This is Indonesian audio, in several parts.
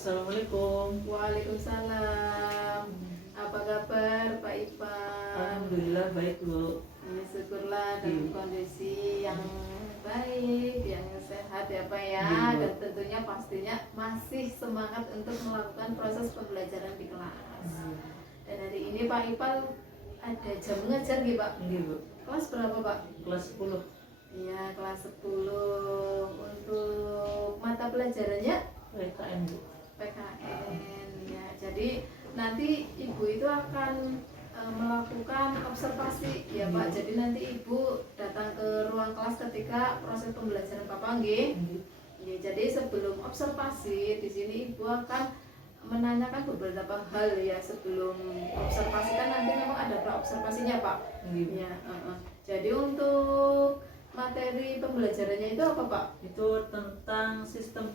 Assalamualaikum. Waalaikumsalam. Apa kabar Pak Ipan? Alhamdulillah baik Bu. Ya, syukurlah dalam kondisi yang baik, yang sehat ya Pak ya. Iya. Dan tentunya pastinya masih semangat untuk melakukan proses pembelajaran di kelas. Dan hari ini Pak Ipan ada jam mengajar nih Pak. Iya Bu. Kelas berapa Pak? Kelas 10. Iya, kelas 10. Untuk mata pelajarannya PKN Bu. PKN ya. Jadi nanti Ibu itu akan melakukan observasi ya Pak. Jadi nanti Ibu datang ke ruang kelas ketika proses pembelajaran Bapak nggih. Ya, jadi sebelum observasi di sini Ibu akan menanyakan beberapa hal ya sebelum observasi, kan nanti memang ada pra-observasinya Pak. Iya. Ya, jadi untuk materi pembelajarannya itu apa Pak? Itu tentang sistem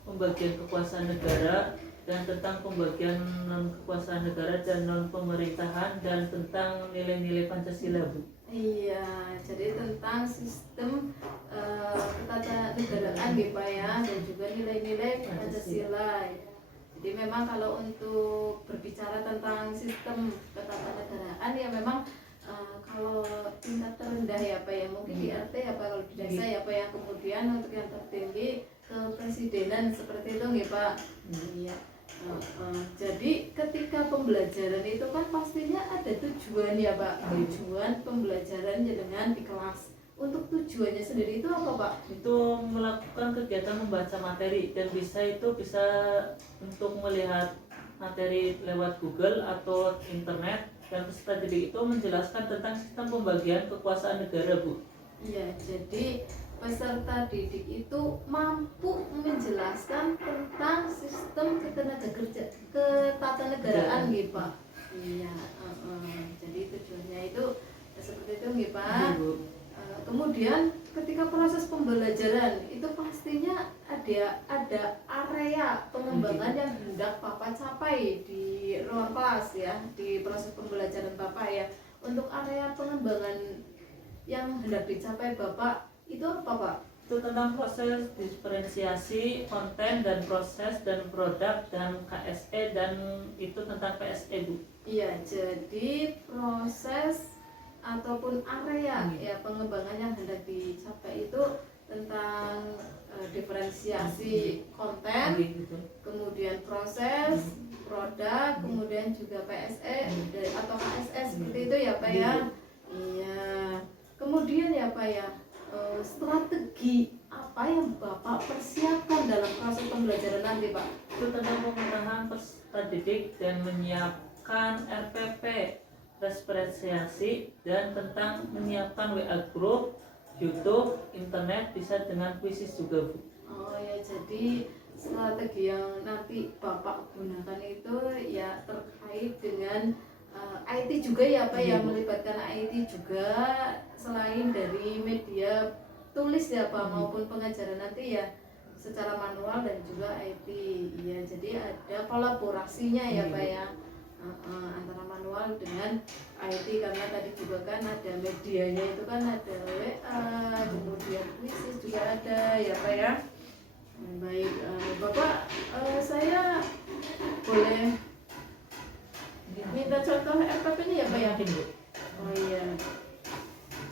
pembagian kekuasaan negara dan tentang pembagian non kekuasaan negara dan non pemerintahan dan tentang nilai-nilai Pancasila Bu. Iya, jadi tentang sistem ketatanegaraan gitu Pak ya, dan juga nilai-nilai Pancasila. Jadi memang kalau untuk berbicara tentang sistem ketatanegaraan ya memang kalau tingkat terendah ya Pak ya, mungkin di RT ya Pak, kalau di desa ya Pak ya, kemudian untuk yang tertinggi kepresidenan seperti itu nggih Pak. Iya. Jadi ketika pembelajaran itu kan pastinya ada tujuan ya Pak, tujuan pembelajarannya dengan di kelas. Untuk tujuannya sendiri itu apa Pak? Itu melakukan kegiatan membaca materi dan bisa untuk melihat materi lewat Google atau internet, dan peserta didik itu menjelaskan tentang sistem pembagian kekuasaan negara Bu. Iya, jadi peserta didik itu mampu menjelaskan tentang sistem ketatanegaraan gitu Pak. Iya, jadi tujuannya itu seperti itu nggih Pak. Kemudian ketika proses pembelajaran itu pastinya ada area pengembangan yang hendak Bapak capai di ruang kelas ya, di proses pembelajaran Bapak ya. Untuk area pengembangan yang hendak dicapai Bapak itu apa Pak? Itu tentang proses diferensiasi konten dan proses dan produk dan KSE, dan itu tentang PSE Bu. Iya, jadi proses ataupun area ya pengembangan yang hendak dicapai itu tentang diferensiasi konten, kemudian proses, produk, kemudian juga PSE atau KSE seperti itu ya Pak ya. Iya. Kemudian ya Pak ya, strategi apa yang Bapak persiapkan dalam proses pembelajaran nanti Pak? Itu tentang pemenahan peserta didik dan menyiapkan RPP referensiasi, dan tentang menyiapkan WA group, YouTube, internet, bisa dengan kuisis juga Bu. Oh ya, jadi strategi yang nanti Bapak gunakan itu ya terkait dengan IT juga ya Pak ya, melibatkan IT juga selain dari media tulis ya Pak, maupun pengajaran nanti ya secara manual dan juga IT ya. Jadi ada kolaborasinya ya Pak ya, antara manual dengan IT, karena tadi juga kan ada medianya itu kan ada WA, kemudian kuisis juga ada ya Pak ya. Baik, Bapak, saya boleh minta contoh RPP ini ya Pak ya? Oh iya.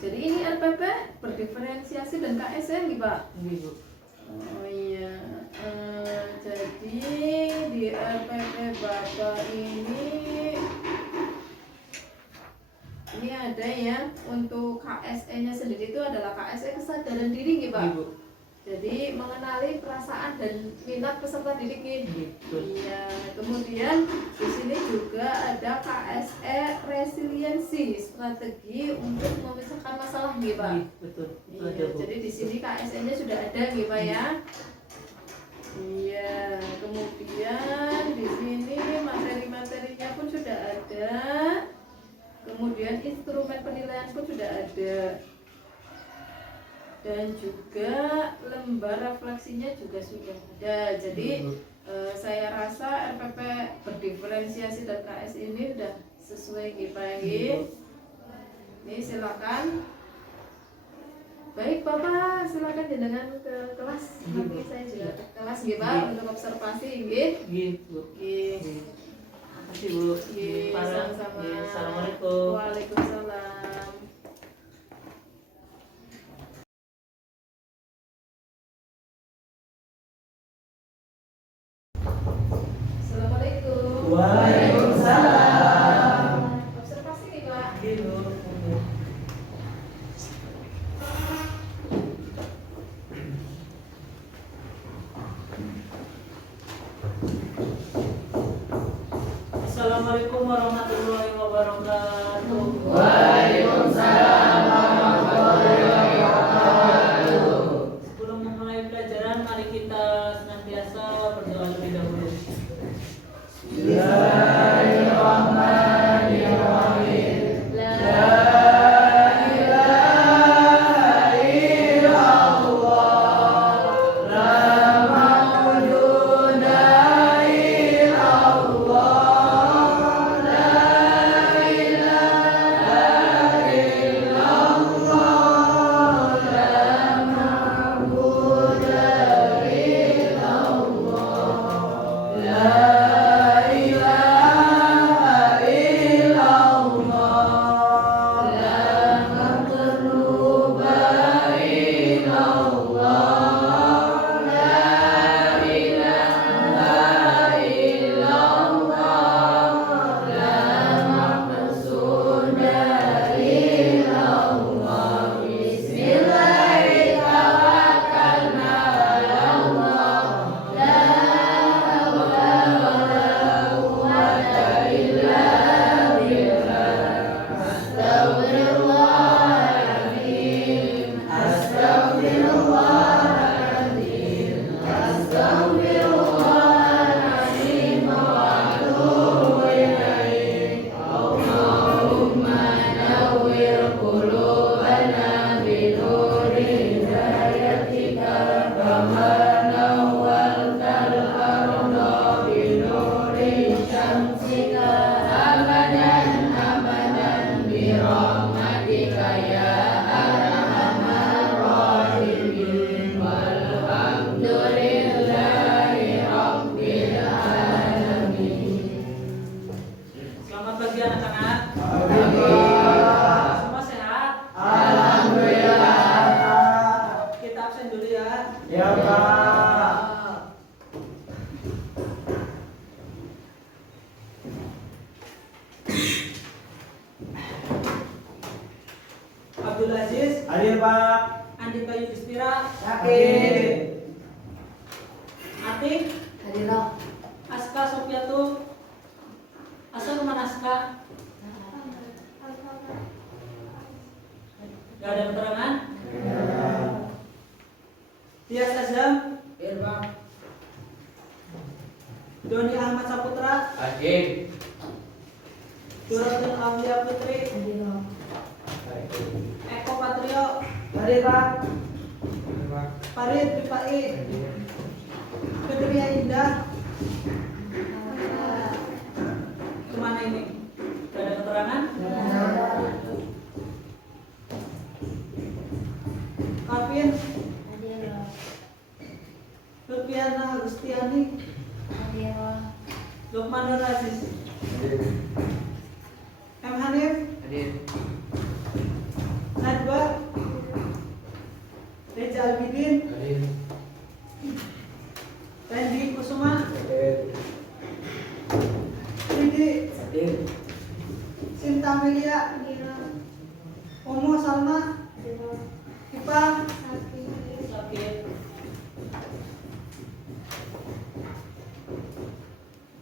Jadi ini RPP berdiferensiasi dan KSE nih Pak? Iya. Oh iya. Jadi di RPP Bapak ini ada ya, untuk KSE-nya sendiri itu adalah KSE kesadaran diri nih Pak. Ibu. Jadi mengenali perasaan dan minat peserta didik nih. Iya. Kemudian di sini juga ada KSE resiliensi, strategi untuk memecahkan masalah nih Pak. Betul. Iya, jadi di sini KSE-nya sudah ada nih Pak ya. Iya, kemudian di sini materi-materinya pun sudah ada. Kemudian instrumen penilaian pun sudah ada. Dan juga lembar refleksinya juga sudah ada. Jadi saya rasa RPP berdiferensiasi dan KS ini sudah sesuai nih Pak. Ini silakan Baik Bapak, silakan jenengan ke kelas. Nanti saya juga ke kelas nggih Pak untuk observasi nggih. Gitu. Nggih. Terima kasih Bu. Nggih, sama-sama. Nggih, Assalamualaikum. Waalaikumsalam. Assalamualaikum. Waalaikumsalam. Observasi nih Pak. Gitu. Assalamualaikum warahmatullahi wabarakatuh. Waalaikumsalam warahmatullahi wabarakatuh. Sebelum memulai pelajaran, mari kita senantiasa berdoa terlebih dahulu. Bismillahirrahmanirrahim. La ilaha illallah. La ma'bududa illallah. La ilaha illallah. La ma'buda illallah. La ilaha illallah. La maqruba illallah. La ilaha illallah. La maqsuda illallah. Bismillahirrahmanirrahim. La hawla wala quwwata illa billah. Astaghfirullahaladzim. Astaghfirullahaladzim. Astaghfirullahaladzim wa atubu ilaih. Allahumma nawwir qulubana binuri hidayatika kama nawwartal arda binuri syamsika abadan abadan birahmatika ya arhamar rahimin. Walhamdulillahi rabbil alamin. Selamat pagi anak-anak. Semua sehat? Alhamdulillah. Kita absen dulu ya. Ya Pak. Abdul Aziz, Hadir Pak. Andika Yudhistira, Yakin. Atik, Hadilah. Aska Sofiatul. Asal mana Aska? Gak ada keterangan? Tias Azam, Doni Ahmad Saputra, Hadir. Duratul Aulia Putri, Eko Patrio, Hadir Pak. Farid Rifai, Fitria Indah. Kemana ini? Gak ada keterangan? Kavin, Lutfiana Agustiani, Lukman Nur Aziz, M. Hanif, Najwa, Reza Albidin, Randy Kusuma, Ridi, Sinta Melia, Omo Salma, Ipa, Sakit.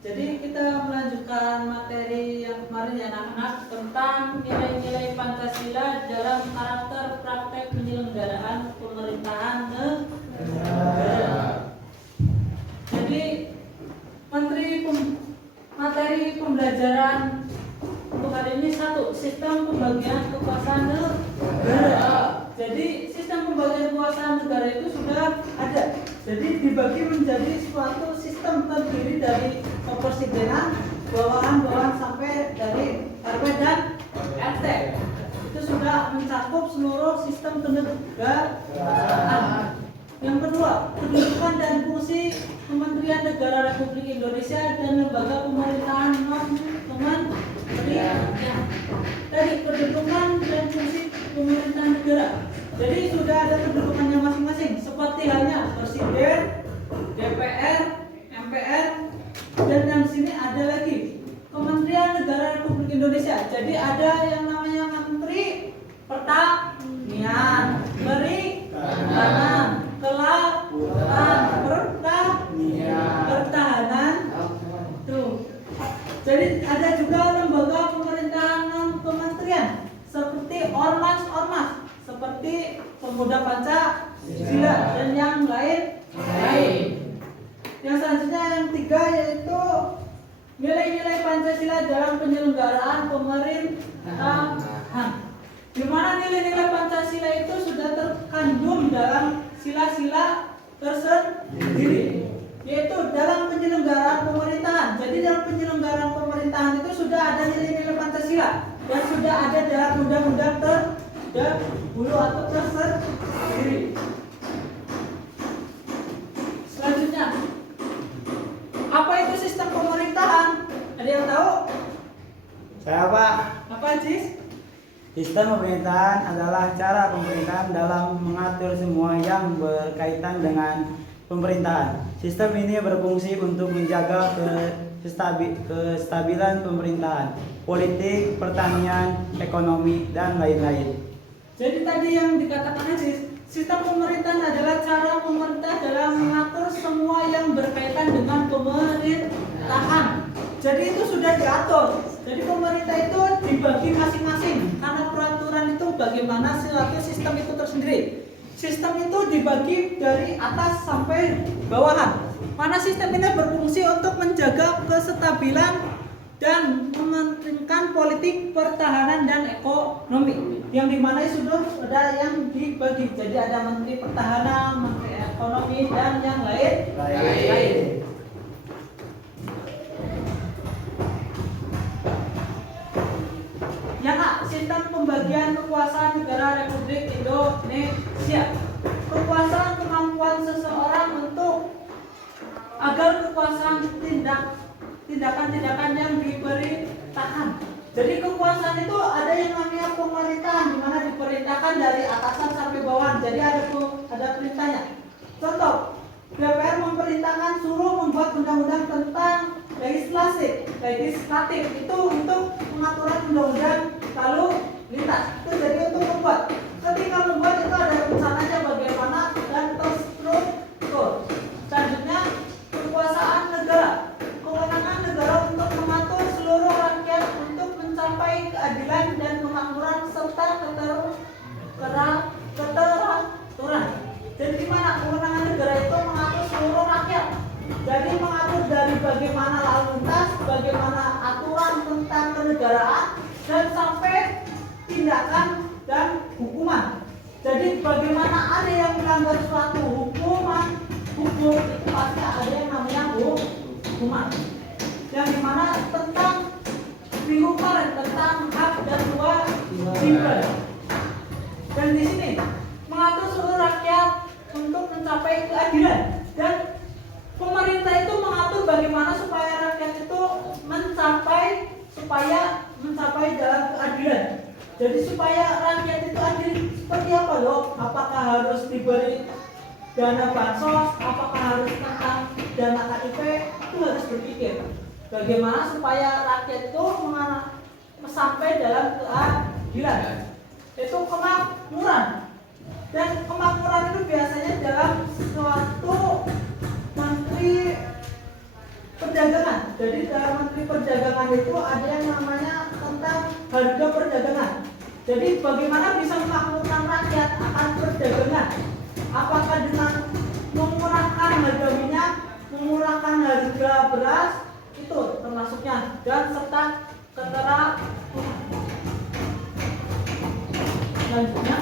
Jadi kita melanjutkan materi yang kemarin ya anak-anak tentang nilai-nilai Pancasila dalam karakter praktek penyelenggaraan pemerintahan negara. Jadi materi pembelajaran untuk hari ini satu, sistem pembagian kekuasaan negara. Jadi sistem pembagian kekuasaan negara itu sudah ada. Jadi dibagi menjadi suatu sistem terdiri dari kepresidenan, bawahan sampai dari RW dan RT. Itu sudah mencakup seluruh sistem kenegaraan. Yang kedua, kedudukan dan fungsi Kementerian Negara Republik Indonesia dan lembaga pemerintahan kementerian. Tadi kedudukan dan fungsi pemerintahan negara. Jadi sudah ada kedudukannya masing-masing, seperti halnya Presiden, DPR, MPR, dan yang sini ada lagi Kementerian Negara Republik Indonesia. Jadi ada yang namanya Menteri Pertanian, Perikanan, Kelautan, Pertahanan. Tuh. Jadi ada juga lembaga pemerintahan non kementerian seperti ormas, seperti Pemuda Pancasila dan yang lain. Yang selanjutnya yang tiga yaitu nilai-nilai Pancasila dalam penyelenggaraan pemerintahan. Di mana nilai-nilai Pancasila itu sudah terkandung dalam sila-sila tersendiri, yaitu dalam penyelenggaraan pemerintahan. Jadi dalam penyelenggaraan pemerintahan itu sudah ada nilai-nilai Pancasila dan sudah ada dalam undang-undang terdahulu atau tersendiri. Selanjutnya, apa itu sistem pemerintahan? Ada yang tahu? Saya Pak. Apa Cis? Sistem pemerintahan adalah cara pemerintahan dalam mengatur semua yang berkaitan dengan pemerintahan. Sistem ini berfungsi untuk menjaga kestabilan pemerintahan, politik, pertanian, ekonomi, dan lain-lain. Jadi tadi yang dikatakan Cis, sistem pemerintahan adalah cara pemerintah dalam mengatur semua yang berkaitan dengan pemerintahan. Jadi itu sudah diatur. Jadi pemerintah itu dibagi masing-masing karena peraturan itu bagaimana suatu sistem itu tersendiri. Sistem itu dibagi dari atas sampai bawahan. Mana sistem ini berfungsi untuk menjaga kestabilan dan mementingkan politik, pertahanan, dan ekonomi. Yang dimana sudah ada yang dibagi. Jadi ada Menteri Pertahanan, Menteri Ekonomi, dan yang lain. Yang A, sistem pembagian kekuasaan negara Republik Indonesia. Kekuasaan kemampuan seseorang untuk agar kekuasaan tindakan-tindakan yang diperintahkan. Jadi kekuasaan itu ada yang namanya pemerintahan, di mana diperintahkan dari atasan sampai bawahan. Jadi ada perintahnya. Contoh, DPR memerintahkan suruh membuat undang-undang tentang legislatif itu untuk pengaturan undang-undang lalu lintas. Itu jadi untuk membuat. Ketika membuat itu ada rencananya bagaimana dan terstruktur. Selanjutnya kekuasaan negara. Kewenangan negara untuk mengatur seluruh rakyat untuk mencapai keadilan dan kemakmuran serta keteraturan. Jadi gimana kewenangan negara itu mengatur seluruh rakyat? Jadi mengatur dari bagaimana lalu lintas, bagaimana aturan tentang kenegaraan, dan sampai tindakan dan hukuman. Jadi bagaimana ada yang melanggar suatu hukum itu pasti ada yang namanya hukuman. Yang dimana tentang minggu kemarin tentang hak dan kewajiban. Dan di sini mengatur seluruh rakyat untuk mencapai keadilan, dan pemerintah itu mengatur bagaimana supaya rakyat itu mencapai dalam keadilan. Jadi supaya rakyat itu adil seperti apa loh? Apakah harus diberi dana bansos? Apakah harus tentang dana KIP? Itu harus berpikir bagaimana supaya rakyat itu sampai dalam keadilan. Itu kemakmuran. Dan kemakmuran itu biasanya dalam suatu menteri perdagangan. Jadi dalam menteri perdagangan itu ada yang namanya tentang harga perdagangan. Jadi bagaimana bisa memakmurkan rakyat akan perdagangan? Apakah dengan mengurangkan harga minyak, mengurangkan harga beras, itu termasuknya, dan serta keteraturan. Selanjutnya,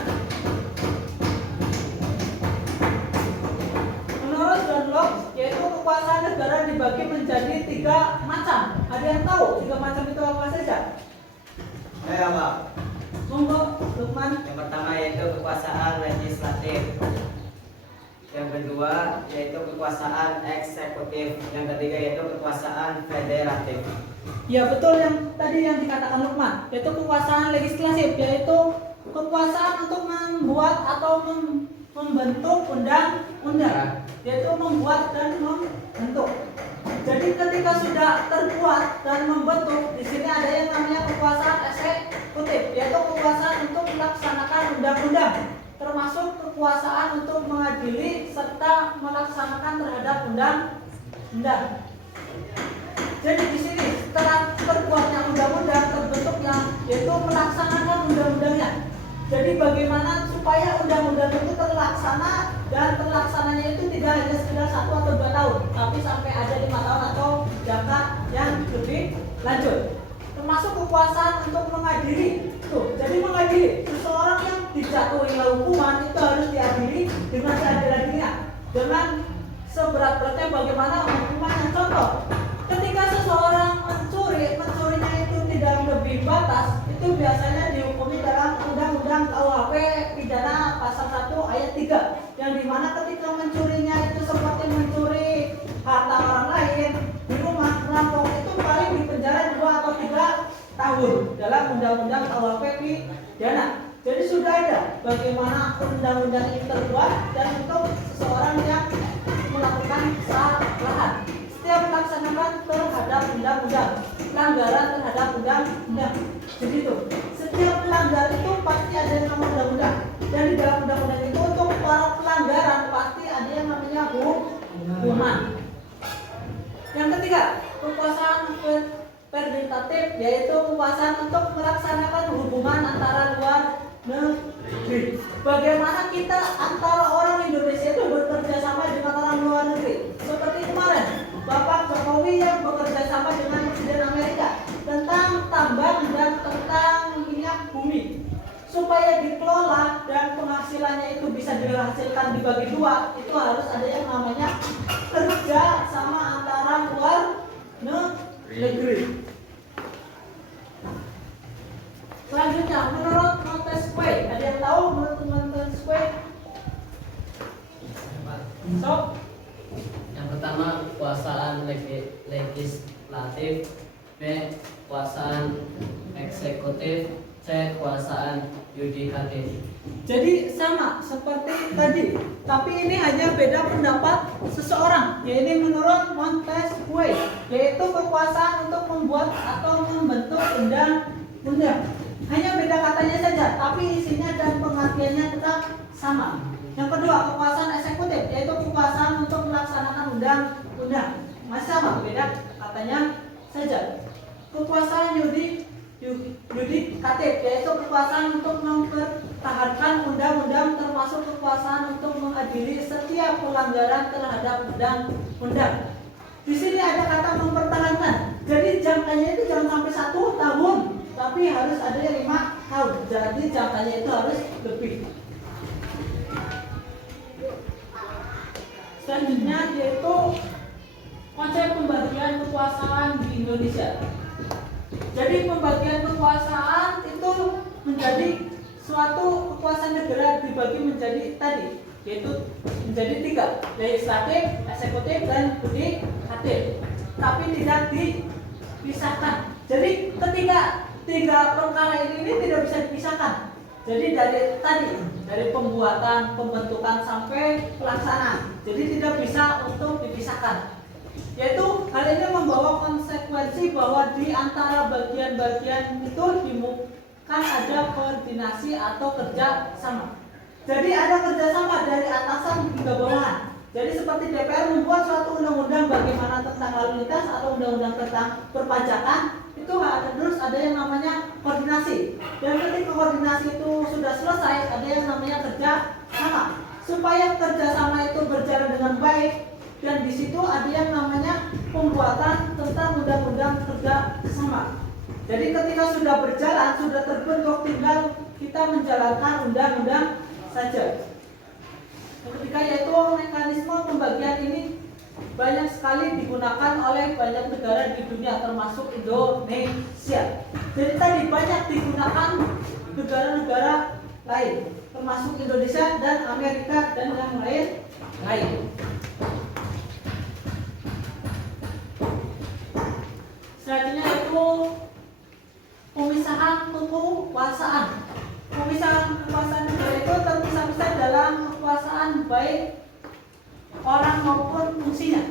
menurut John Locke, yaitu kekuasaan negara dibagi menjadi 3 macam. Ada yang tahu 3 macam itu apa saja? Pak. Monggo Lukman. Yang pertama yaitu kekuasaan legislatif. Yang kedua yaitu kekuasaan eksekutif. Yang ketiga yaitu kekuasaan federatif. Ya betul yang tadi yang dikatakan Lukman, yaitu kekuasaan legislatif, yaitu kekuasaan untuk membuat atau membentuk undang-undang, yaitu membuat dan membentuk. Jadi ketika sudah terbuat dan membentuk, di sini ada yang namanya kekuasaan eksekutif, yaitu kekuasaan untuk melaksanakan undang-undang, termasuk kekuasaan untuk mengadili serta melaksanakan terhadap undang-undang. Jadi di sini setelah terbuatnya undang-undang, terbentuknya, yaitu melaksanakan undang-undangnya. Jadi bagaimana supaya undang-undang itu terlaksana, dan terlaksananya itu tidak hanya sekedar 1 atau 2 tahun, tapi sampai ada 5 tahun atau jangka yang lebih lanjut. Termasuk kekuasaan untuk mengadili. Tuh, jadi mengadili seseorang yang dijatuhi hukuman itu harus diadili dengan seadil-adilnya, dengan seberat-beratnya. Bagaimana hukumannya? Contoh, ketika seseorang mencurinya itu tidak lebih batas, itu biasanya dihukumi dalam Undang-Undang KUHP pidana pasal 1 ayat 3, yang dimana ketika mencurinya itu seperti mencuri harta orang lain di rumah, merampok, itu paling dipenjara 2 atau 3 tahun dalam Undang-Undang KUHP pidana. Jadi sudah ada bagaimana undang-undang ini terbuat dan untuk seseorang yang melakukan kesalahan. Setiap melaksanakan terhadap undang-undang, pelanggaran terhadap undang-undang. Jadi itu, setiap pelanggar itu pasti ada yang namanya undang-undang. Dan di dalam undang-undang itu untuk para pelanggaran pasti ada yang namanya hukuman. Yang ketiga, kekuasaan federatif, yaitu kekuasaan untuk melaksanakan hubungan antara luar negeri. Bagaimana kita antara orang Indonesia itu bekerja sama dengan orang luar negeri. Seperti kemarin Bapak Jokowi yang bekerja sama dengan Presiden Amerika tentang tambang dan tentang minyak bumi, supaya dikelola dan penghasilannya itu bisa dihasilkan dibagi 2, itu harus ada yang namanya kerja sama antara luar negeri. Selanjutnya, menurut Montesquieu, ada yang tahu menurut Montesquieu? So, Yang pertama kekuasaan legislatif, B kekuasaan eksekutif, C kekuasaan yudikatif. jadi sama seperti tadi, tapi ini hanya beda pendapat seseorang. Yaitu menurut Montesquieu, yaitu kekuasaan untuk membuat atau membentuk undang-undang. Hanya beda katanya saja, tapi isinya dan pengertiannya tetap sama. Yang kedua, kekuasaan eksekutif, yaitu kekuasaan untuk melaksanakan undang-undang. Masih sama, beda katanya saja. Kekuasaan yudikatif, yaitu kekuasaan untuk mempertahankan undang-undang, termasuk kekuasaan untuk mengadili setiap pelanggaran terhadap undang-undang. Di sini ada kata mempertahankan. Jadi jangkanya itu jangan sampai 1 tahun, tapi harus ada 5 tahun. Jadi jangkanya itu harus lebih. Selanjutnya yaitu konsep pembagian kekuasaan di Indonesia. Jadi pembagian kekuasaan itu menjadi suatu kekuasaan negara dibagi menjadi tadi, yaitu menjadi 3, legislatif, eksekutif, dan yudikatif, tapi tidak dipisahkan. Jadi ketika 3 perkara ini tidak bisa dipisahkan. Jadi dari pembuatan, pembentukan sampai pelaksanaan, jadi tidak bisa untuk dipisahkan. Yaitu hal ini membawa konsekuensi bahwa di antara bagian-bagian itu dimungkinkan ada koordinasi atau kerja sama. Jadi ada kerjasama dari atasan hingga bawahan. Jadi seperti DPR membuat suatu undang-undang bagaimana tentang lalu lintas atau undang-undang tentang perpajakan, itu harus ada yang namanya koordinasi. Dan ketika koordinasi itu sudah selesai, ada yang namanya kerja sama. Supaya kerjasama itu berjalan dengan baik, dan di situ ada yang namanya pembuatan tentang undang-undang kerja sama. Jadi ketika sudah berjalan, sudah terbentuk, tinggal kita menjalankan undang-undang saja. Yang ketiga yaitu mekanisme pembagian ini banyak sekali digunakan oleh banyak negara di dunia termasuk Indonesia. Jadi tadi banyak digunakan negara-negara lain termasuk Indonesia dan Amerika dan yang lain. Selanjutnya itu pemisahan kekuasaan. Pemisahan kekuasaan negara itu terpisah-pisah dalam kekuasaan baik orang maupun fungsinya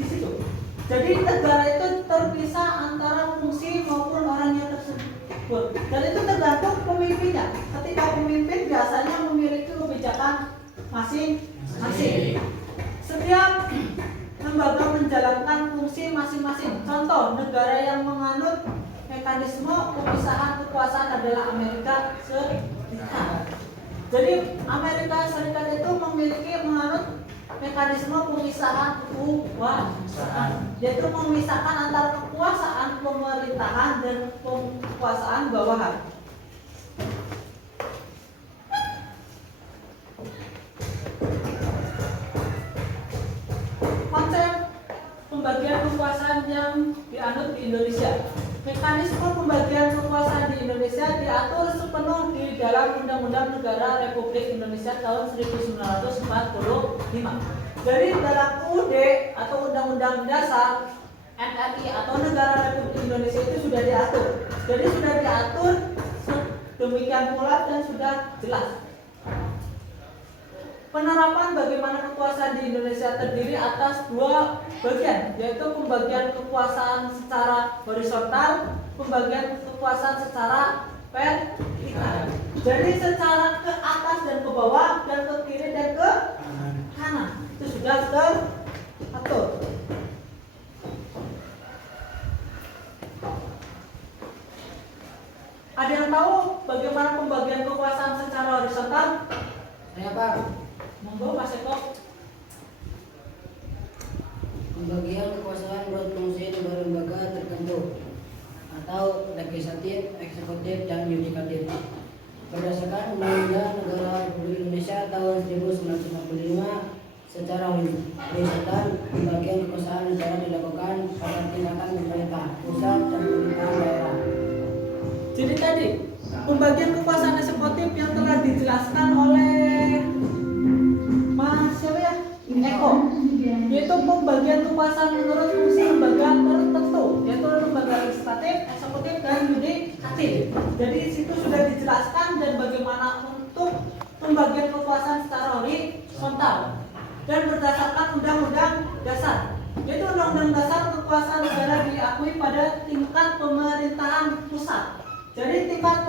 di situ. Jadi negara itu terpisah antara fungsi maupun orangnya tersebut. Dan itu tergantung pemimpinnya. Ketika pemimpin biasanya memiliki kebijakan masing-masing. Setiap lembaga menjalankan fungsi masing-masing. Contoh negara yang menganut mekanisme pemisahan kekuasaan adalah Amerika Serikat. Jadi Amerika Serikat itu menganut mekanisme pemisahan kekuasaan, yaitu memisahkan antara kekuasaan pemerintahan dan kekuasaan bawahan. Konsep pembagian kekuasaan yang dianut di Indonesia. Mekanisme pembagian kekuasaan di Indonesia diatur sepenuh di dalam Undang-Undang Negara Republik Indonesia tahun 1945. Jadi dalam UUD atau Undang-Undang Dasar NRI atau Negara Republik Indonesia itu sudah diatur. Jadi sudah diatur demikian pula dan sudah jelas. Penerapan bagaimana kekuasaan di Indonesia terdiri atas dua bagian, yaitu pembagian kekuasaan secara horizontal, pembagian kekuasaan secara vertikal. Jadi secara ke atas dan ke bawah, dan ke kiri dan ke kanan. Itu sudah teratur. Ada yang tahu bagaimana pembagian kekuasaan secara horizontal? Saya Pak, Monggo Mas Eko. pembagian kekuasaan berfungsi lembaga tertentu atau legislatif, eksekutif, dan yudikatif. Berdasarkan Undang-Undang Negara Republik Indonesia tahun 1945, secara horizontal pembagian kekuasaan negara dilakukan pada tingkatan pemerintah pusat dan pemerintahan daerah. Jadi tadi pembagian kekuasaan eksekutif yang telah dijelaskan oleh Mas siapa ya? Eko, yaitu pembagian kekuasaan menurut fungsi lembaga tertentu, yaitu lembaga legislatif, eksekutif, dan yudikatif. Jadi di situ sudah dijelaskan dan bagaimana untuk pembagian kekuasaan secara horizontal dan berdasarkan Undang-Undang Dasar. Yaitu Undang-Undang Dasar kekuasaan negara diakui pada tingkat pemerintahan pusat. Jadi tingkat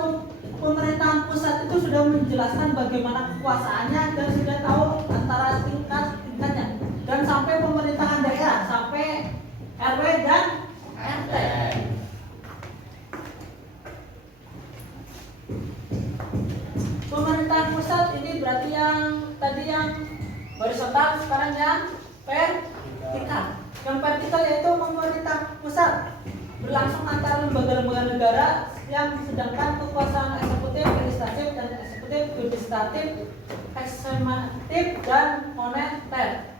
pemerintahan pusat itu sudah menjelaskan bagaimana kekuasaannya dan sudah tahu antara tingkatnya dan sampai pemerintahan daerah sampai RW dan RT. Pemerintahan pusat ini berarti yang tadi yang horizontal, sekarang yang vertikal. Yang vertikal yaitu pemerintah pusat berlangsung antara lembaga-lembaga negara, yang sedangkan kekuasaan eksekutif, legislatif, dan eksekutif, yudikatif, eksekutif, dan moneter.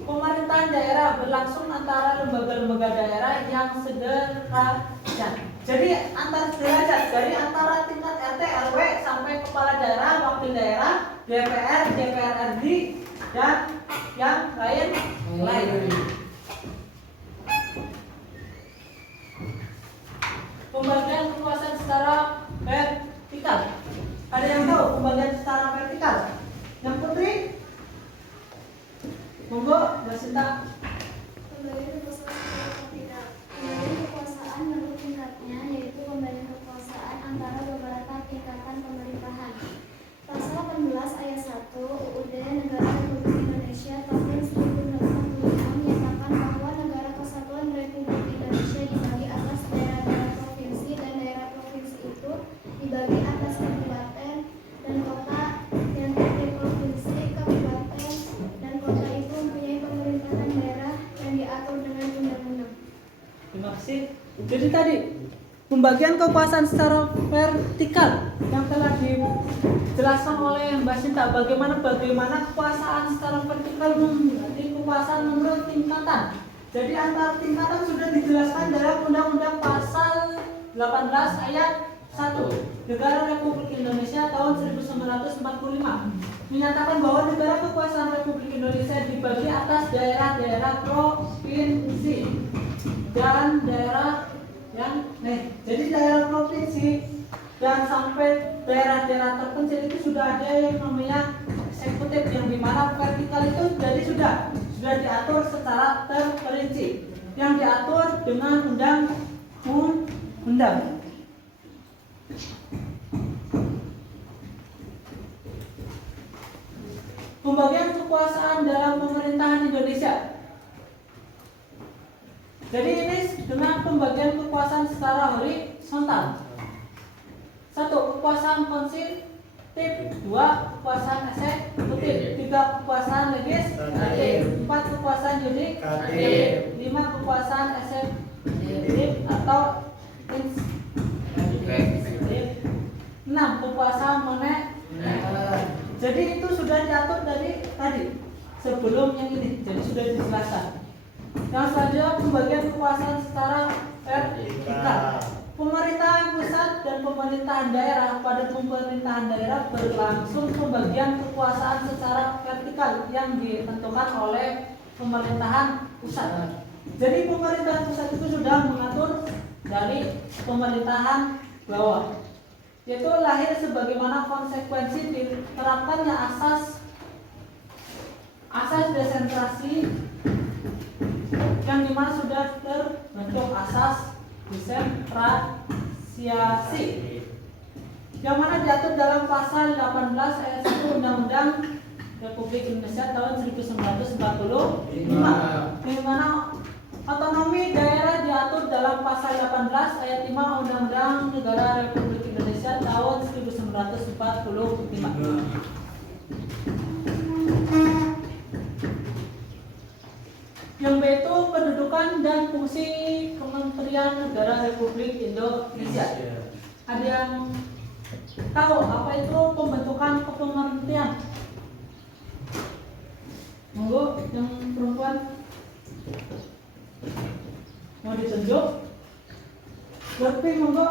Pemerintahan daerah berlangsung antara lembaga-lembaga daerah yang sederajat. Jadi antar sederajat, dari antara tingkat RT, RW sampai kepala daerah, wakil daerah, DPR, DPR RI, dan yang lain. Pembagian kekuasaan secara vertikal. Ada yang tahu pembagian secara vertikal? Yang Putri? Monggo, Mbak Sinta. Pembagian kekuasaan secara vertikal. Pembagian kekuasaan menurut tingkatnya, yaitu pembagian kekuasaan antara beberapa tingkatan pemerintahan. Pasal 18 ayat 1 UUD Negara Republik Indonesia tahun 1945 menyatakan bahwa negara kesatuan Republik Indonesia dibagi atas daerah-daerah provinsi, dan daerah provinsi itu dibagi atas kabupaten dan kota, dan tiap provinsi, kabupaten, dan kota itu mempunyai pemerintahan daerah yang diatur dengan undang-undang. Terima kasih. Jadi tadi pembagian kekuasaan secara vertikal yang telah dijelaskan oleh Mbak Sinta, bagaimana kekuasaan secara vertikal menjadi kekuasaan menurut tingkatan. Jadi antar tingkatan sudah dijelaskan dalam Undang-Undang Pasal 18 ayat 1 Negara Republik Indonesia tahun 1945 menyatakan bahwa negara kekuasaan Republik Indonesia dibagi atas daerah-daerah provinsi dan daerah yang jadi daerah provinsi dan sampai daerah-daerah terpencil itu sudah ada yang namanya eksekutif, yang dimana vertikal itu jadi sudah diatur secara terperinci, yang diatur dengan undang-undang. Pembagian kekuasaan dalam pemerintahan Indonesia. Jadi ini dengan pembagian kekuasaan secara horizontal. 1. Kekuasaan konstitutif, 2. Kekuasaan eksekutif, 3. Kekuasaan legislatif, 4. Kekuasaan yudikatif, 5. Kekuasaan eksekutif atau eksekutif, 6. Kekuasaan moneter. Jadi itu sudah diatur dari tadi sebelum yang ini, jadi sudah dijelaskan. Yang selanjutnya pembagian kekuasaan secara vertikal. Pemerintahan pusat dan pemerintahan daerah. Pada pemerintahan daerah berlangsung pembagian kekuasaan secara vertikal yang ditentukan oleh pemerintahan pusat. Jadi pemerintahan pusat itu sudah mengatur dari pemerintahan bawah, yaitu lahir sebagaimana konsekuensi diterapkannya asas desentralisasi yang dimana sudah terbentuk asas desentralisasi yang mana diatur dalam pasal 18 ayat 1 Undang-Undang Republik Indonesia tahun 1945, yang mana otonomi daerah diatur dalam pasal 18 ayat 5 Undang-Undang Negara Republik Indonesia tahun 1945. Yang B itu kedudukan dan fungsi Kementerian Negara Republik Indonesia. Ada yang tahu apa itu pembentukan kementerian? Monggo, yang perempuan mau ditunjuk? Berarti monggo.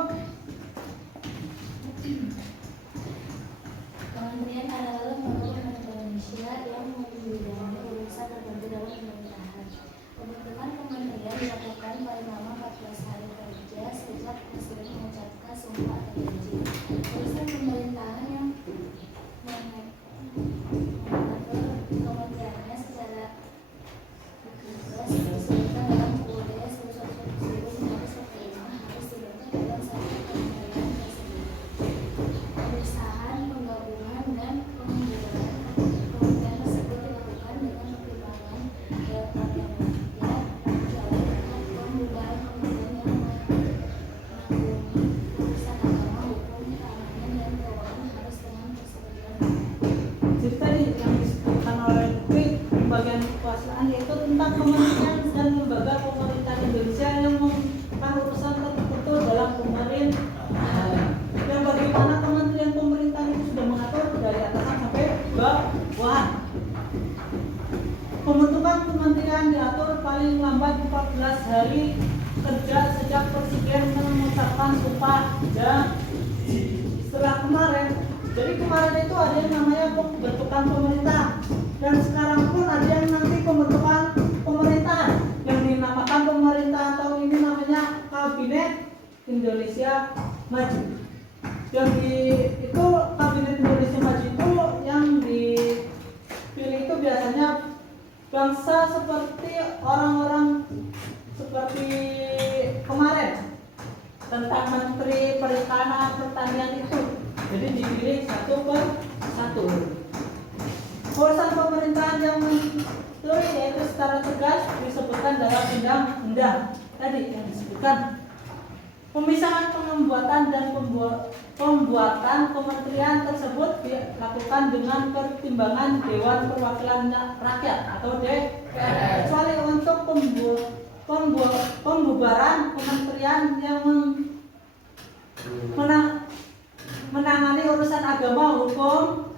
Kementerian adalah lembaga pemerintah Indonesia yang membidangi urusan tertentu dalam pemerintahan. Pembentukan kementerian dilakukan paling lama 14 hari kerja sejak Presiden mengucapkan sumpah atau janji. Urusan pemerintahan yang mengatur kementeriannya secara tegas disebutkan dalam UUD 1945 harus dibentuk dalam satu kementerian tersebut. Pemisahan, penggabungan, dan pembubaran kementerian tersebut dilakukan dengan pertimbangan parlemen. Kecuali pembubaran kementerian yang menanggung urusan agama, hukum, keamanan, dan keuangan harus dengan persetujuan. Jadi tadi yang disebutkan oleh Dwi, pembagian kekuasaan yaitu tentang kementerian dan lembaga pemerintahan Indonesia yang melakukan urusan tertentu dalam pemerintahan. Yang bagaimana kementerian pemerintahan itu sudah mengatur dari atasan sampai bawahan. Pembentukan kementerian diatur paling lambat 14 hari kerja sejak Presiden mengucapkan sumpah janji. Setelah kemarin, jadi kemarin itu ada yang namanya pembentukan pemerintahan, dan sekarang pun ada yang nanti pembentukan pemerintahan yang dinamakan pemerintahan tahun ini namanya Kabinet Indonesia Maju. Yang itu Kabinet Indonesia Maju itu yang dipilih itu biasanya bangsa seperti orang-orang seperti kemarin tentang Menteri Perikanan Pertanian itu. Jadi dipilih satu per satu. Urusan pemerintahan yang itu yaitu secara tegas disebutkan dalam undang-undang tadi yang disebutkan. Pemisahan pembuatan dan pembuatan kementerian tersebut dilakukan dengan pertimbangan Dewan Perwakilan Rakyat atau DPR, kecuali untuk pembubaran kementerian yang menangani urusan agama, hukum,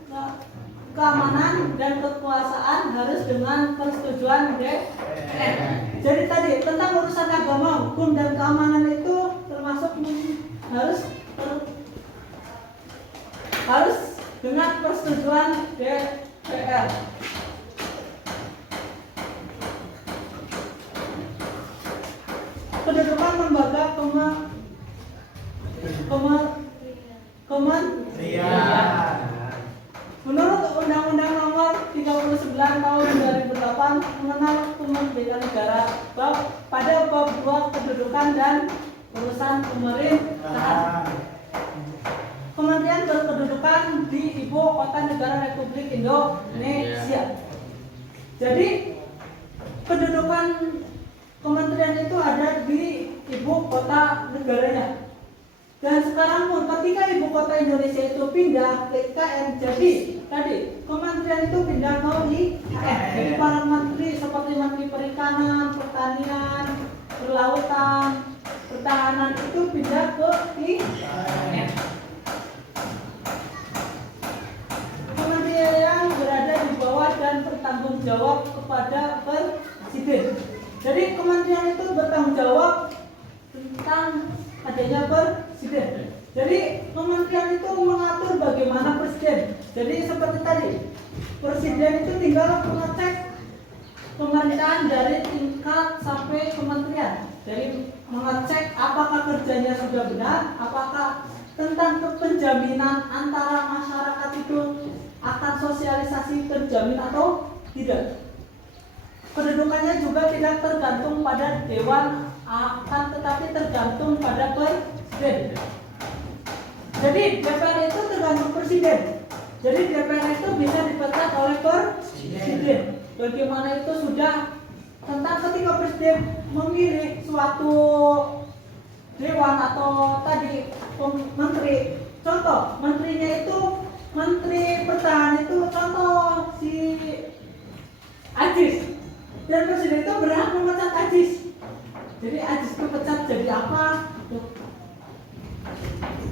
keamanan, dan kekuasaan harus dengan persetujuan DPR. Jadi tadi tentang urusan agama, hukum dan keamanan itu termasuk harus dengan persetujuan DPR. Kedudukan lembaga kementerian. Menurut Undang-Undang Nomor 39 Tahun 2008 mengenal kemerdekaan negara pada bab 2 kedudukan dan urusan pemerintahan. Kementerian berkedudukan di Ibu Kota Negara Republik Indonesia. Jadi kedudukan kementerian itu ada di Ibu Kota negaranya. Dan sekarang pun ketika Ibu Kota Indonesia itu pindah ke IKN, jadi tadi kementerian itu pindah ke IKN. Jadi para menteri seperti Menteri Perikanan, Pertanian, Perlautan, Pertahanan itu pindah ke IKN. Kementerian yang berada di bawah dan bertanggung jawab kepada Presiden. Jadi kementerian itu bertanggung jawab tentang adanya Presiden. Jadi kementerian itu mengatur bagaimana Presiden. Jadi seperti tadi, Presiden itu tinggal mengecek pemerintahan dari tingkat sampai kementerian. Jadi mengecek apakah kerjanya sudah benar, apakah tentang penjaminan antara masyarakat itu akan sosialisasi terjamin atau tidak. Kedudukannya juga tidak tergantung pada dewan, akan tetapi tergantung pada presiden. Jadi DPR itu tergantung presiden. Jadi DPR itu bisa dipecat oleh presiden. Bagaimana itu sudah tentang ketika presiden memilih suatu dewan atau tadi menteri. Contoh, menterinya itu Menteri Pertahanan itu contoh si Ajis. Dan presiden itu berhak memecat Ajis. Jadi Ajis itu pecat jadi apa?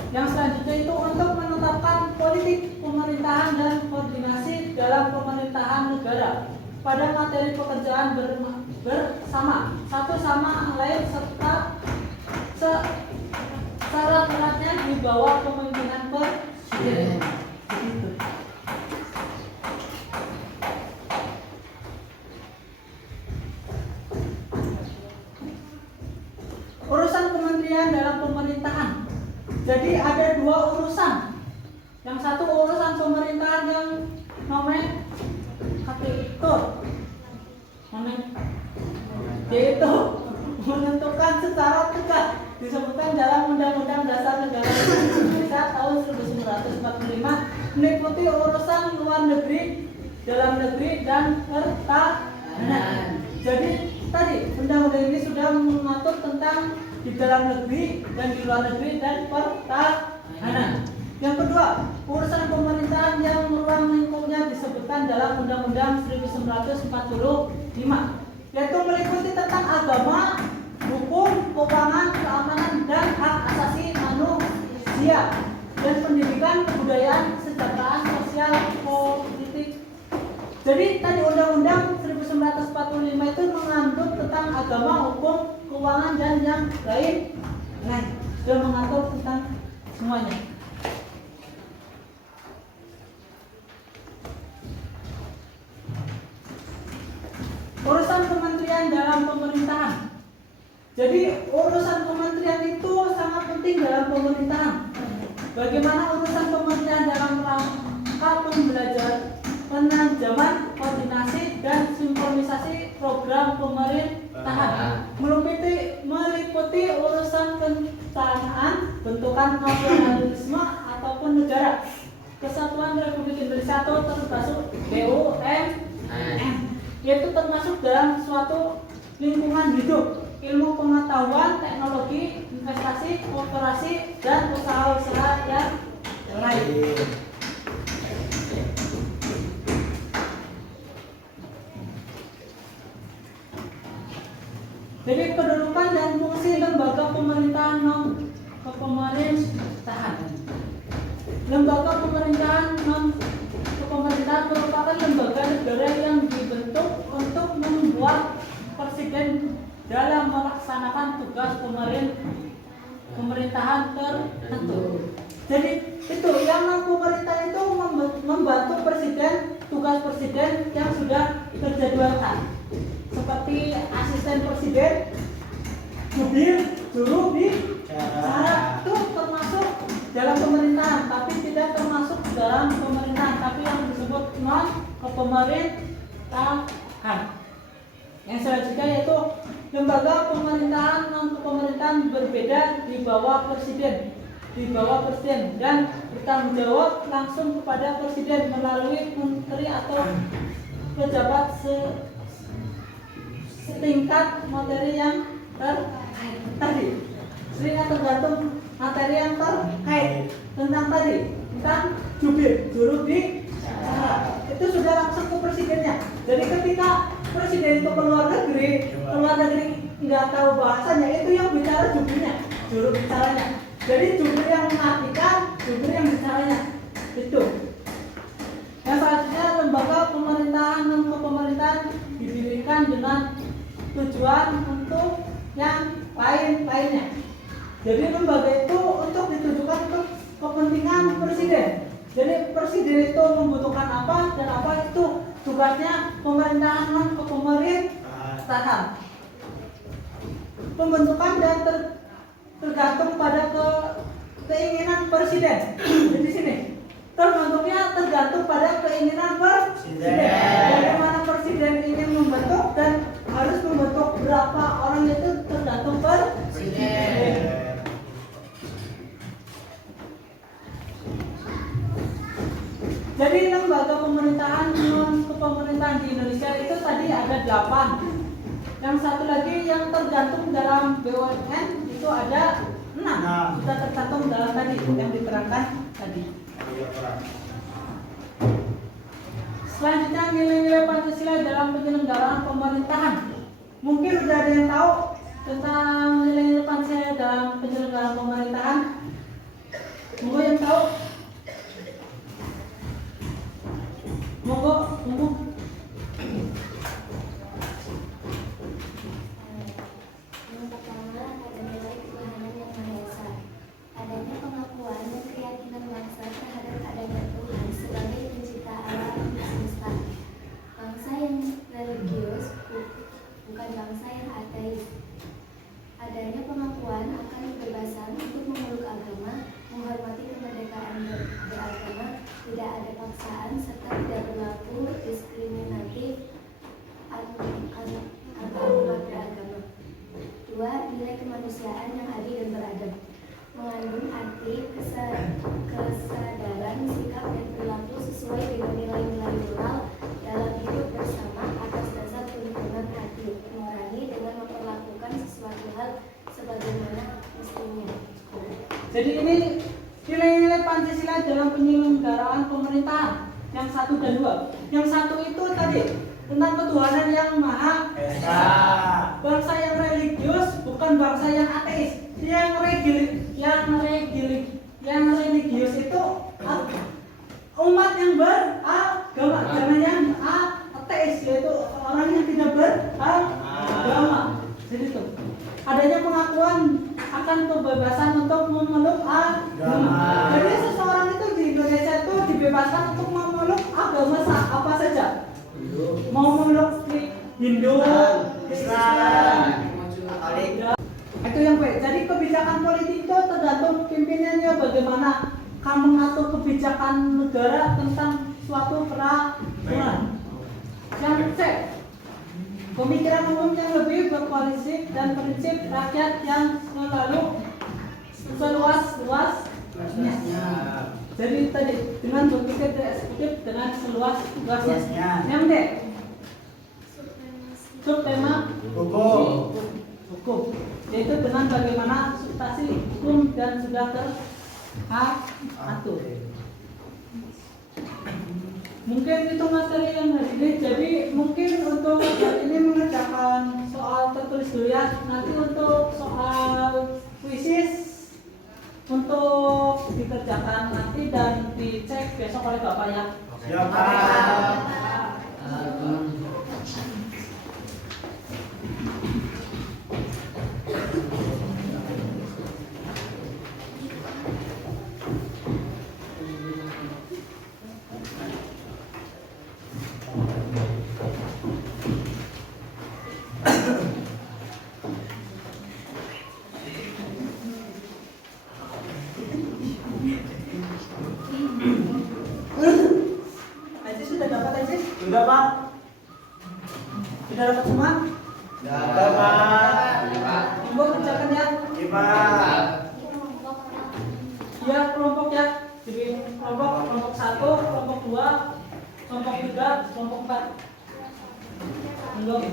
Yang selanjutnya itu untuk menetapkan politik pemerintahan dan koordinasi dalam pemerintahan negara pada materi pekerjaan bersama satu sama lain serta syarat-syaratnya di bawah kepemimpinan presiden. Begitu. Urusan kementerian dalam pemerintahan. Jadi ada dua urusan. Yang satu urusan pemerintahan yang yaitu menentukan secara tegak disebutkan dalam Undang-Undang Dasar Negara Indonesia tahun 1945 meliputi urusan luar negeri, dalam negeri dan pertahanan. Jadi tadi undang-undang ini sudah mengatur tentang di dalam negeri dan di luar negeri dan pertahanan. Yang kedua, urusan pemerintahan yang ruang lingkupnya disebutkan dalam Undang-Undang 1945, yaitu meliputi tentang agama, hukum, keuangan, keamanan, dan hak asasi manusia, dan pendidikan, kebudayaan, kesejahteraan sosial, politik. Jadi tadi Undang-Undang 1945 itu mengandung tentang agama, hukum, keuangan, dan yang lain. Sudah mengatur tentang semuanya. Urusan kementerian dalam pemerintahan. Jadi urusan kementerian itu sangat penting dalam pemerintahan. Bagaimana urusan kementerian dalam rangka pembelajaran, penajaman, koordinasi dan sinkronisasi program pemerintahan, meliputi urusan ketanaan, bentukan nasionalisme ataupun negara, kesatuan Republik Indonesia atau termasuk BUMN, yaitu termasuk dalam suatu lingkungan hidup, ilmu pengetahuan, teknologi, investasi, kooperasi, dan usaha-usaha yang lain. Jadi kedudukan dan fungsi lembaga pemerintahan Lembaga pemerintahan Senat merupakan lembaga negara yang dibentuk untuk membuat presiden dalam melaksanakan tugas pemerintahan tertentu. Jadi itu yang pemerintah itu membantu presiden, tugas presiden yang sudah terjadwalkan, seperti asisten presiden, jubir, juru bicara itu termasuk dalam pemerintahan, tapi tidak termasuk dalam pemerintahan, tapi yang disebut non kepemerintahan. Yang selanjutnya yaitu lembaga pemerintahan non kepemerintahan berbeda di bawah presiden, dan bertanggung jawab langsung kepada presiden melalui menteri atau pejabat setingkat materi yang terkait tadi. Sehingga tergantung materi yang terkait tentang tadi, tentang jubir, juru bicara, itu sudah langsung ke presidennya. Jadi ketika presiden itu keluar negeri nggak tahu bahasanya, itu yang bicara jubirnya, juru bicaranya. Jadi jubir yang mengartikan, jubir yang bicaranya itu. Yang selanjutnya lembaga pemerintahan non kepemerintahan didirikan dengan tujuan untuk yang lainnya. Jadi lembaga itu untuk ditujukan untuk kepentingan presiden. Jadi presiden itu membutuhkan apa dan apa itu tugasnya pemerintahan non kepemerintahan. Pembentukan dan tergantung pada keinginan presiden. Jadi di sini terbentuknya tergantung pada keinginan presiden. Bagaimana presiden ingin membentuk dan harus membentuk berapa orang itu tergantung presiden. Jadi lembaga pemerintahan non kepemerintahan di Indonesia itu tadi ada 8. Yang satu lagi yang tergantung dalam BUMN itu ada 6. Sudah tercantum dalam tadi yang diterangkan tadi. Selanjutnya nilai-nilai Pancasila dalam penyelenggaraan pemerintahan. Mungkin sudah ada yang tahu tentang nilai-nilai Pancasila dalam penyelenggaraan pemerintahan? Monggo yang tahu? Monggo. Yang pertama ada nilai ketuhanan yang Maha Esa. Adanya pengakuan dan keyakinan bangsa terhadap adanya Tuhan sebagai pencipta alam semesta. Bangsa yang religius bukan bangsa yang ateis. Adanya pengakuan akan kebebasan untuk memeluk agama, menghormati kemerdekaan beragama, tidak ada paksaan serta tidak berlaku diskriminatif antar umat beragama. 2. Nilai kemanusiaan yang adil dan beradab, mengandung arti kesadaran sikap dan perilaku sesuai dengan nilai-nilai moral dalam hidup bersama atas dasar kerukunan hati, mengurangi dengan memperlakukan sesuatu hal sebagaimana mestinya. Jadi ini nilai-nilai Pancasila dalam penyelenggaraan pemerintahan yang 1 dan 2. Yang 1 itu tadi tentang ketuhanan yang Maha Esa. Bangsa yang religius bukan bangsa yang ateis. Yang religius itu umat yang beragama, jangan yang ateis, yaitu orang yang tidak beragama. Jadi itu adanya pengakuan akan kebebasan untuk memeluk agama. Jadi seseorang itu di Indonesia itu dibebaskan untuk memeluk agama apa saja. Mau memeluk Hindu, Islam, itu yang baik. Jadi kebijakan politik itu tergantung pimpinannya bagaimana kamu mengatur kebijakan negara tentang suatu peraturan. Yang C, pemikiran umum yang lebih berkoalisi dan prinsip rakyat yang selalu seluas-luasnya. Jadi tadi dengan berpikir eksekutif dengan seluas-luasnya. Yang D, subtema hukum, yaitu dengan bagaimana substansi hukum dan sudah teratur. Mungkin itu materi yang hari ini. Jadi mungkin untuk hari ini mengerjakan soal tertulis dulu ya. Nanti untuk soal kuisis untuk dikerjakan nanti dan dicek besok oleh Bapak ya. Siap, Pak. Aziz sudah dapat Aziz? Sudah, Pak. Sudah dapat semua? Sudah, Pak. Ibu kerjakan ya. Iya, Pak. Ya kelompok ya. Dibikin kelompok 1, kelompok 2, kelompok 3, kelompok 4. Belum.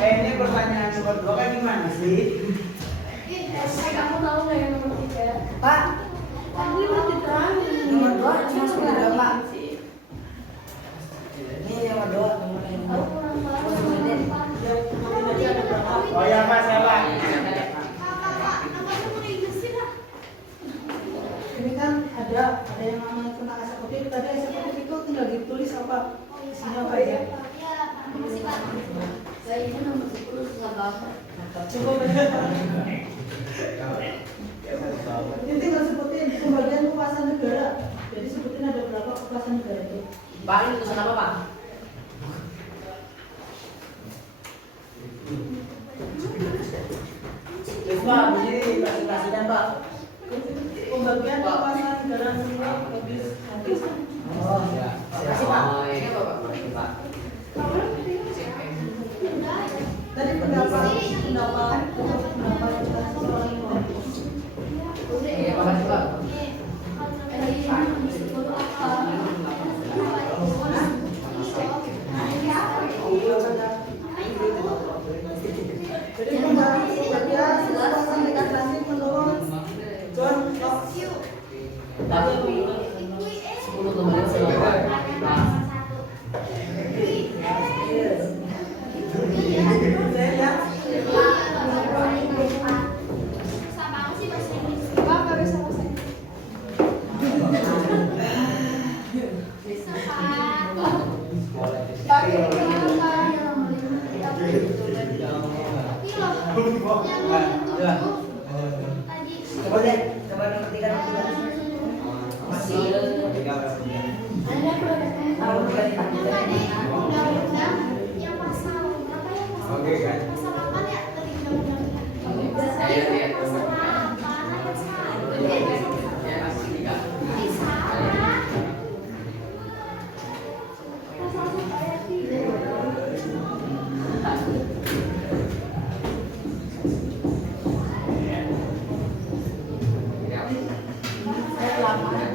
Ini pertanyaan nomor 2 kan gimana sih? Kamu tahu nggak yang nomor 3? Pak, Tadi udah diterangin. nomor 2 masuk berapa? Ini nomor 2, nomor ini. Aku kurang tahu nomor 4. Oh ya, Pak, saya, Pak. Apa nomor Inggris sih, Kak? Ini kan ada yang namanya tentang eksekutif. Tadi eksekutif itu tinggal ditulis apa isinya apa ya? Ya, makasih, Pak. Kayaknya nomor 10 susah banget. Coba baca. Ini tinggal sebutin pembagian kekuasaan negara. Jadi sebutin ada berapa kekuasaan negara itu. Pak, ini tulisan apa, Pak? Terus, Pak, begini presentasinya, Pak. Pembagian kekuasaan negara semua habis. Oh, ya. Makasih, Pak. Ini apa, Pak? Pak. Tadi pendapat kita soal ini. Iya, makasih, Pak. Jadi pembagian kekuasaan negara menurut John Locke. Tapi 10 kemarin saya tadi Coba deh, coba nomor 3. Masih 3 berapa? Nomor 3 yang tadi undang-undang yang pasal berapa ya, Oke, kan? pasal 8 ya tadi undang-undang pasal 8 ayat 1. Bisa pasal 1 ayat 3.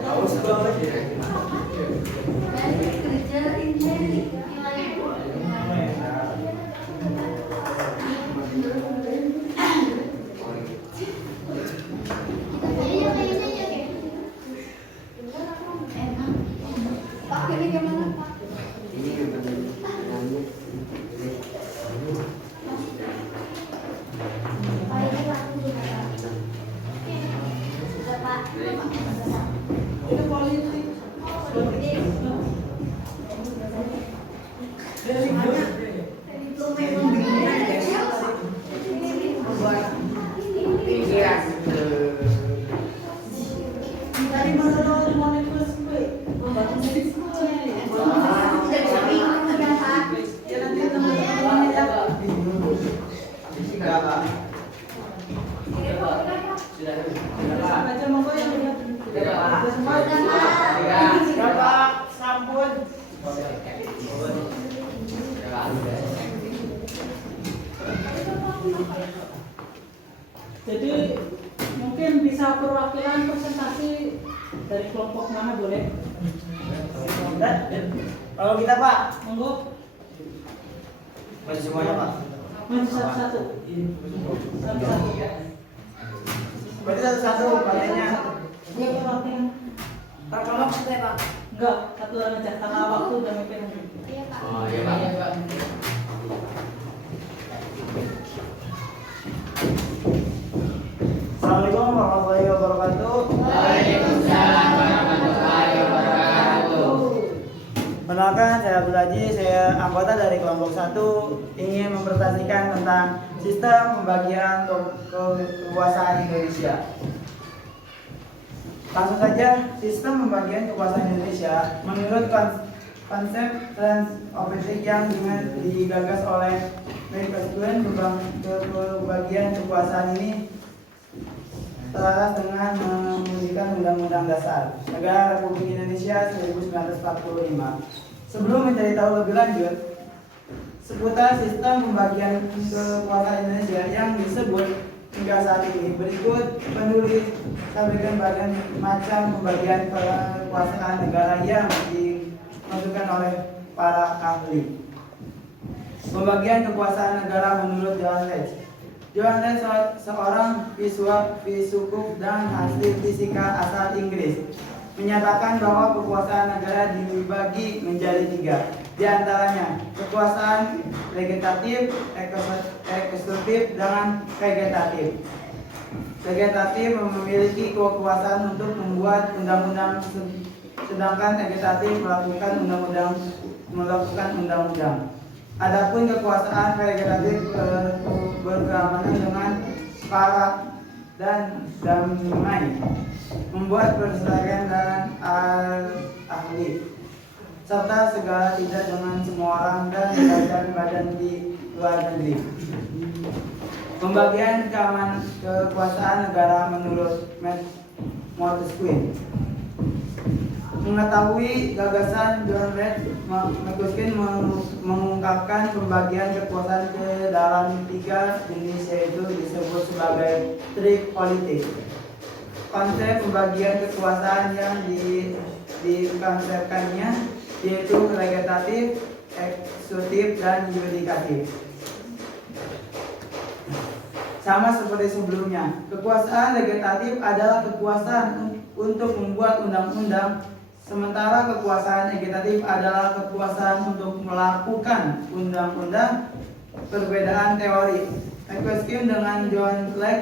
Haus banget ya. Kerja ini Pak, ini gimana Pak? Pak, ini laku gimana? Sudah Pak. Itu politik. Dari mana? Dari mana dong mau kelas gue? Membantu dari sekolah ya. Ya nanti teman-teman ya. Enggak, Pak. Baca monggo yang udah. Udah semua. Berapa sampun? Jadi mungkin bisa perwakilan presentasi dari kelompok mana boleh? Kalau kita Pak, Monggo, Masih semuanya, Pak. maju satu-satu. Satu-satu. berarti satu-satu partainya. Dia perwakilan. Pak, kalau saya Pak. Enggak, satu aja karena waktu udah mungkin. Iya Pak. Oh, iya, Pak. Assalamualaikum warahmatullahi wabarakatuh. Waalaikumsalam warahmatullahi wabarakatuh. Perkenalkan, saya Abdul Haji, saya anggota dari kelompok 1 ingin mempresentasikan tentang sistem pembagian kekuasaan Indonesia. Langsung saja, sistem pembagian kekuasaan Indonesia menurut konsep transopetik yang digagas oleh Constitution, pembagian kekuasaan ini selaras dengan mewujudkan Undang-Undang Dasar Negara Republik Indonesia 1945. Sebelum mencari tahu lebih lanjut seputar sistem pembagian kekuasaan Indonesia yang disebut hingga saat ini, berikut penulis sampaikan bagian macam pembagian kekuasaan negara yang dimaksudkan oleh para ahli. Pembagian kekuasaan negara menurut John Lech. John Lech seorang filsuf dan ahli fisika asal Inggris menyatakan bahwa kekuasaan negara dibagi menjadi 3, di antaranya kekuasaan legislatif, eksekutif, dan vegetatif. Vegetatif memiliki kekuasaan untuk membuat undang-undang, sedangkan vegetatif melakukan undang-undang. Adapun kekuasaan vegetatif berkeamanan dengan para dan damai, membuat perselisihan dan ahli, serta segala tidak dengan semua orang dan badan-badan di luar negeri. Pembagian kekuasaan negara menurut Montesquieu. Mengetahui gagasan John Lech, Montesquieu mengungkapkan pembagian kekuasaan ke dalam 3 jenis, yaitu disebut sebagai trik politik. Konsep pembagian kekuasaan yang dikonsepkannya yaitu legislatif, eksekutif, dan yudikatif. Sama seperti sebelumnya, kekuasaan legislatif adalah kekuasaan untuk membuat undang-undang, sementara kekuasaan eksekutif adalah kekuasaan untuk melakukan undang-undang. Perbedaan teori Montesquieu dengan John Lech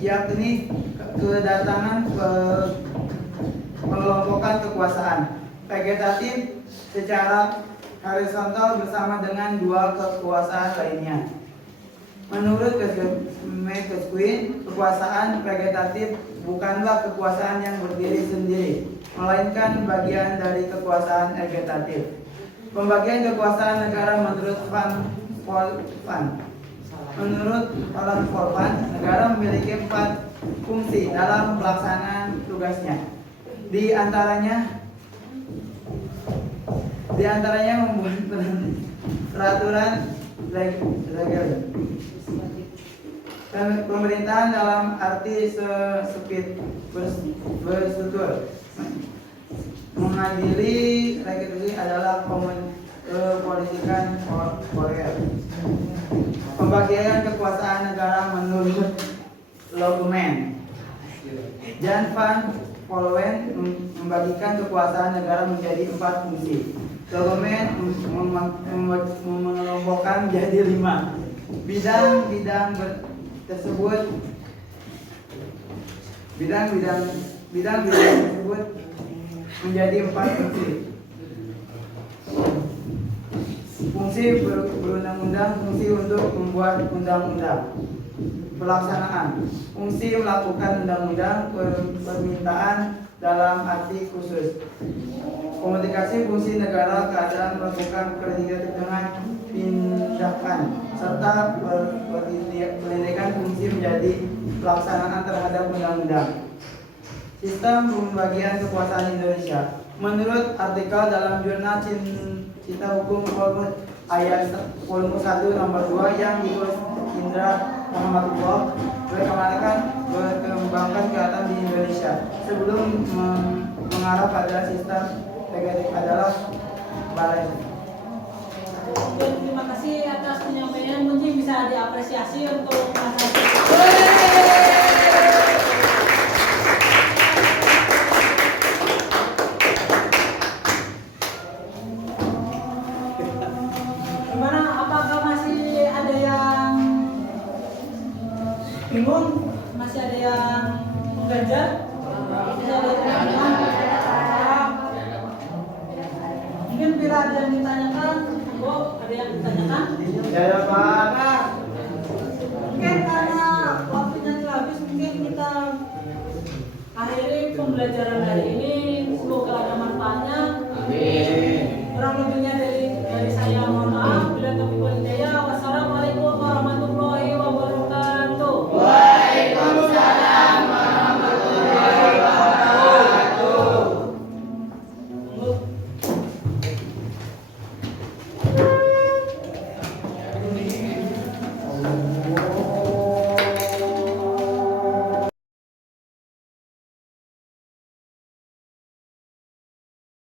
yakni kedatangan pengelompokan kekuasaan vegetatif secara horizontal bersama dengan 2 kekuasaan lainnya. Menurut McQueen, kekuasaan vegetatif bukanlah kekuasaan yang berdiri sendiri, melainkan bagian dari kekuasaan vegetatif. Pembagian kekuasaan negara menurut Van Volvan, negara memiliki 4 fungsi dalam pelaksanaan tugasnya. Di antaranya membuat peraturan pemerintahan dalam arti berstruktur. Mengadili rekrutasi adalah kepolitikan Korea. Pembagian kekuasaan negara menurut Logumen. Jan van Volwen membagikan kekuasaan negara menjadi 4 fungsi. Logumen mengelompokkan menjadi 5. Bidang-bidang tersebut menjadi 4 fungsi. Fungsi berundang-undang, fungsi untuk membuat undang-undang. Pelaksanaan, fungsi melakukan undang-undang, permintaan dalam arti khusus. Komunikasi, fungsi negara keadaan melakukan komunikasi dengan tindakan, serta pendidikan, fungsi menjadi pelaksanaan terhadap undang-undang. Sistem pembagian kekuasaan Indonesia. Menurut artikel dalam jurnal Cinta Hukum Volume ayat volume 1 nomor 2 yang ditulis Indra Muhammadullah, berkembangkan kegiatan di Indonesia sebelum mengarah pada sistem vegetatif adalah balai. Oke, terima kasih atas penyampaian. Mungkin bisa diapresiasi untuk masalah. Gimana? Apakah masih ada yang bingung? Masih ada yang mengganjal? Masih ada yang bingung? Mungkin bila ada yang ditanyakan, Bu, ada yang ditanyakan? Ya Pak. Mungkin karena waktunya telah habis, mungkin kita akhiri pembelajaran hari ini. Semoga ada manfaatnya. Amin.